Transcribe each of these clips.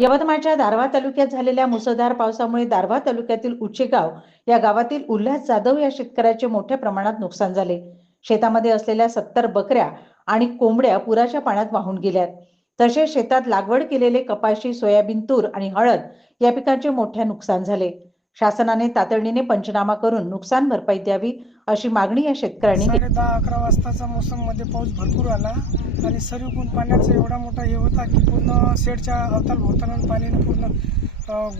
यवतमाळच्या दारव्हा तालुक्यात झालेल्या मुसळधार पावसामुळे दारव्हा तालुक्यातील उचेगाव या गावातील उल्हास जाधव या शेतकऱ्याचे मोठ्या प्रमाणात नुकसान झाले। शेतामध्ये असलेल्या 70 बकऱ्या आणि कोंबड्या पुराच्या पाण्यात वाहून गेल्यात। तसेच शेतात लागवड केलेले कपाशी, सोयाबीन, तूर आणि हळद या पिकांचे मोठे नुकसान झाले। शासनाने तातडीने पंचनामा करून नुकसान भरपाई द्यावी अशी मागणी या शेतकऱ्यांनी केली। 10:30-11 वाजताचा मोसम मध्ये पाऊस भरपूर आला आणि सर्वकून पाण्याचा एवढा मोठा हे होता की पूर्ण शेडच्या अवताल पाण्याने पूर्ण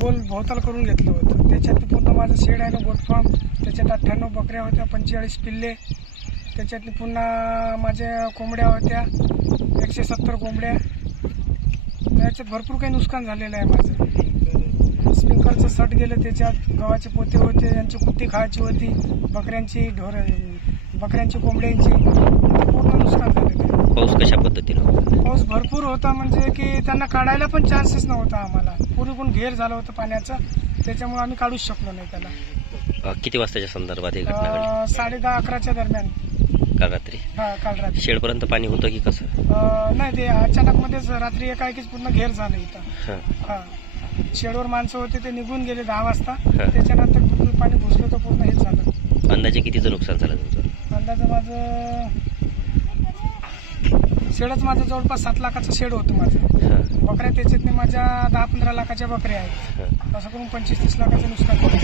गोल भोवताल करून घेतलं होतं। त्याच्यात पूर्ण माझं शेड आहे ना, गोट फार्म, त्याच्यात 98 बकऱ्या होत्या, 45 पिल्ले, त्याच्यातली पुन्हा माझ्या कोंबड्या होत्या 170 कोंबड्या। त्याच्यात भरपूर काही नुकसान झालेलं आहे माझं। स्प्रिंकलचं सट गेलं, त्याच्यात गव्हाचे पोते होते, यांची कुट्टी खायची होती, बकऱ्यांची बकऱ्यांची कोंबड्यांची, पूर्ण नुकसान झालेलं आहे। पाऊस कशा पद्धतीनं? पाऊस भरपूर होता, म्हणजे की त्यांना काढायला पण चान्सेस नव्हता आम्हाला। पूर्ण घेर झालं होतं पाण्याचं, त्याच्यामुळे आम्ही काढूच शकलो नाही त्याला। किती वाजताच्या संदर्भात ही घटना घडली? 10:30-11च्या दरम्यान। काल रात्री? हा, काल रात्री। शेडपर्यंत पाणी होतं की कसं? नाही, ते अचानक मध्येच रात्री एकाएकीच पूर्ण घेर झालं इथं। हा, शेडवर माणसं होते, ते निघून गेले 10 वाजता। त्याच्यानंतर पूर्ण पाणी घुसलं तर पूर्ण हेच झालं। अंदाजे कितीचं नुकसान झालं तुमचं? अंदाजे माझं शेडच जवळपास 7 लाखाचं शेड होतं माझं। बकऱ्या त्याच्यात माझ्या 10-15 लाखाच्या बकऱ्या आहेत। असं करून 25-30 लाखाचं नुकसान झालं।